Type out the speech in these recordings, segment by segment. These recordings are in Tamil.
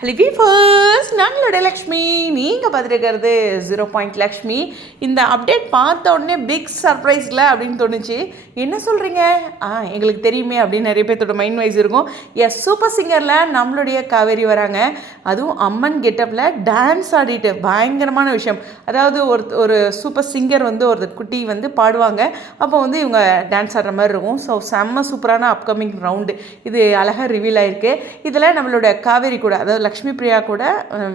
ஹலோ வீஃபர்ஸ், நாங்களோட லக்ஷ்மி. நீங்கள் பார்த்துருக்கிறது 0 லக்ஷ்மி. இந்த அப்டேட் பார்த்த உடனே பிக் சர்ப்ரைஸில் அப்படின்னு தோணுச்சு. என்ன சொல்கிறீங்க? எங்களுக்கு தெரியுமே அப்படின்னு நிறைய பேர்த்தோட மைண்ட் வைஸ் இருக்கும். எஸ், சூப்பர் சிங்கரில் நம்மளுடைய காவேரி வராங்க. அதுவும் அம்மன் கெட்டப்பில் டான்ஸ் ஆடிட்டு பயங்கரமான விஷயம். அதாவது ஒரு சூப்பர் சிங்கர் வந்து ஒரு குட்டி வந்து பாடுவாங்க. அப்போ வந்து இவங்க டான்ஸ் ஆடுற மாதிரி இருக்கும். ஸோ செம்ம சூப்பரான அப்கமிங் ரவுண்டு இது அழகாக ரிவீல் ஆகிருக்கு. இதில் நம்மளோட காவேரி கூட, அதாவது லக்ஷ்மி பிரியா கூட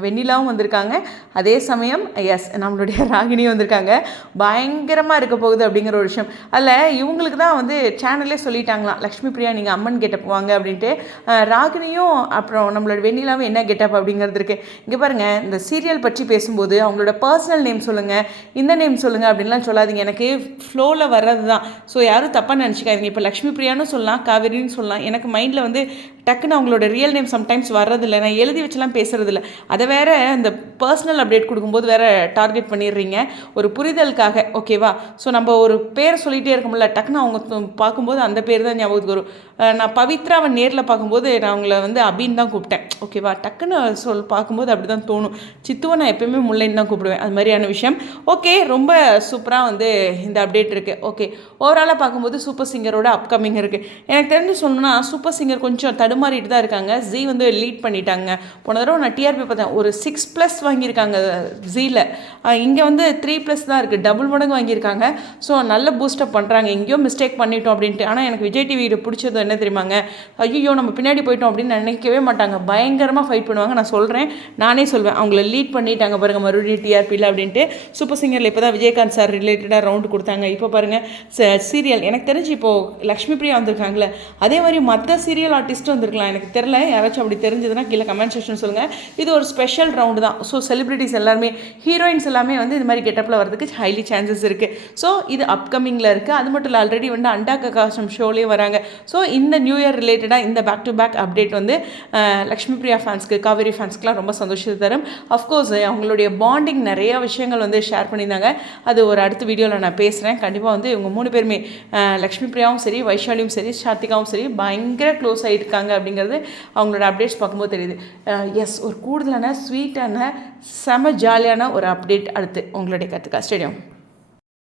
வெண்ணிலாவும் வந்திருக்காங்க. அதே சமயம் எஸ் நம்மளுடைய ராகினியும் வந்திருக்காங்க. பயங்கரமாக இருக்க போகுது அப்படிங்கிற ஒரு விஷயம். அதில் இவங்களுக்கு தான் வந்து சேனல்லே சொல்லிட்டாங்களாம், லக்ஷ்மி பிரியா நீங்கள் அம்மன் கெட்டப் வாங்க அப்படின்ட்டு. ராகினியும் அப்புறம் நம்மளோட வெண்ணிலாவும் என்ன கெட்டப் அப்படிங்கிறது இருக்குது. இங்கே பாருங்கள், இந்த சீரியல் பற்றி பேசும்போது அவங்களோட பர்சனல் நேம் சொல்லுங்கள், இந்த நேம் சொல்லுங்கள் அப்படின்லாம் சொல்லாதீங்க. எனக்கு ஃப்ளோவில் வர்றது தான். ஸோ யாரும் தப்பாக நினச்சிக்காதீங்க. இப்போ லக்ஷ்மி பிரியான்னு சொல்லலாம், காவேரின்னு சொல்லலாம். எனக்கு மைண்டில் வந்து டக்குன்னு அவங்களோட ரியல் நேம் சம்டைம்ஸ் வர்றதில்லை. நான் எழுதி வச்சுலாம் பேசுகிறதில்ல. அதை வேறு இந்த பர்சனல் அப்டேட் கொடுக்கும்போது வேறு டார்கெட் பண்ணிடுறீங்க ஒரு புரிதலுக்காக, ஓகேவா? ஸோ நம்ம ஒரு பேரை சொல்லிகிட்டே இருக்கோம்ல, டக்குன்னு அவங்க பார்க்கும்போது அந்த பேர் தான் ஞாபகத்துக்கு வரும். நான் பவித்ராவை நேரில் பார்க்கும்போது நான் அவங்கள வந்து அபின்னு தான் கூப்பிட்டேன், ஓகேவா? டக்குன்னு பார்க்கும்போது அப்படி தான் தோணும். சித்துவை நான் எப்போயுமே முல்லைன்னு தான் கூப்பிடுவேன். அது மாதிரியான விஷயம். ஓகே, ரொம்ப சூப்பராக வந்து இந்த அப்டேட் இருக்குது. ஓகே, ஓவராலாக பார்க்கும்போது சூப்பர் சிங்கரோட அப்கமிங் இருக்குது. எனக்கு தெரிஞ்சு சொல்லணும்னா சூப்பர் சிங்கர் கொஞ்சம் தடுமாறிட்டு தான் இருக்காங்க. ஜீ வந்து லீட் பண்ணிட்டாங்க. போன தடவை நான் டிஆர்பி பார்த்தேன், ஒரு 6+ வாங்கியிருக்காங்க ஜீயில். இங்கே வந்து 3+ தான் இருக்குது, டபுள் மடங்கு வாங்கியிருக்காங்க. ஸோ நல்ல பூஸ்டப் பண்ணுறாங்க. எங்கேயோ மிஸ்டேக் பண்ணிட்டோம் அப்படின்ட்டு. ஆனால் எனக்கு விஜய் டிவியில் பிடிச்சது என்ன தெரியுமாங்க, ஐயோ நம்ம பின்னாடி போயிட்டோம் அப்படின்னு நினைக்கவே மாட்டாங்க. பயங்கரமாக ஃபைட் பண்ணுவாங்க. நான் சொல்கிறேன், நானே சொல்வேன், அவங்கள லீட் பண்ணிட்டாங்க பாருங்கள் மறுபடியும் டிஆர்பியில் அப்படின்ட்டு. சூப்பர் சிங்கரில் இப்போ தான் விஜயகாந்த் சார் ரிலேட்டடாக ரவுண்டு கொடுத்தாங்க. இப்போ பாருங்கள் சீரியல், எனக்கு தெரிஞ்சு இப்போது லக்ஷ்மி பிரியா வந்திருக்காங்களே, அதே மாதிரி மற்ற சீரியல் ஆர்டிஸ்ட்டும் வந்திருக்கலாம். எனக்கு தெரில, யாராச்சும் அப்படி தெரிஞ்சதுன்னா கீழே கமெண்ட் செக்ஷன் சொல்லுங்கள். இது ஒரு ஸ்பெஷல் ரவுண்டு தான். ஸோ செலிபிரிட்டிஸ் எல்லாருமே, ஹீரோயின்ஸ் எல்லாமே வந்து இது மாதிரி கெட்டப்பில் வரதுக்கு ஹைலி சான்சஸ் இருக்குது. ஸோ இது அப்கமிங்கில் இருக்குது. அது மட்டும் இல்லை, ஆல்ரெடி வந்து அண்டா ககாசம் ஷோலேயே வராங்க. ஸோ இந்த நியூ இயர் ரிலேட்டடாக இந்த பேக் டு பேக் அப்டேட் வந்து லக்ஷ்மி பிரியா ஃபேன்ஸ்க்கு, காவேரி ஃபேன்ஸ்க்குலாம் ரொம்ப சந்தோஷத்தை தரும். அஃப்கோர்ஸ் அவங்களுடைய பாண்டிங் நிறையா விஷயங்கள் வந்து ஷேர் பண்ணியிருந்தாங்க. அது ஒரு அடுத்த வீடியோவில் நான் பேசுகிறேன். கண்டிப்பாக வந்து இவங்க 3 பேருமே, லக்ஷ்மி பிரியாவும் சரி, வைஷாலியும் சரி, சாத்திகாவும் சரி, பயங்கர க்ளோஸ் ஆகியிருக்காங்க அப்படிங்கிறது அவங்களோட அப்டேட்ஸ் பார்க்கும்போது தெரியுது. எஸ், ஒரு கூடுதலான ஸ்வீட்டான செம ஜாலியான ஒரு அப்டேட் அடுத்து. உங்களுடைய கருத்துக்கா ஸ்டேடியம்.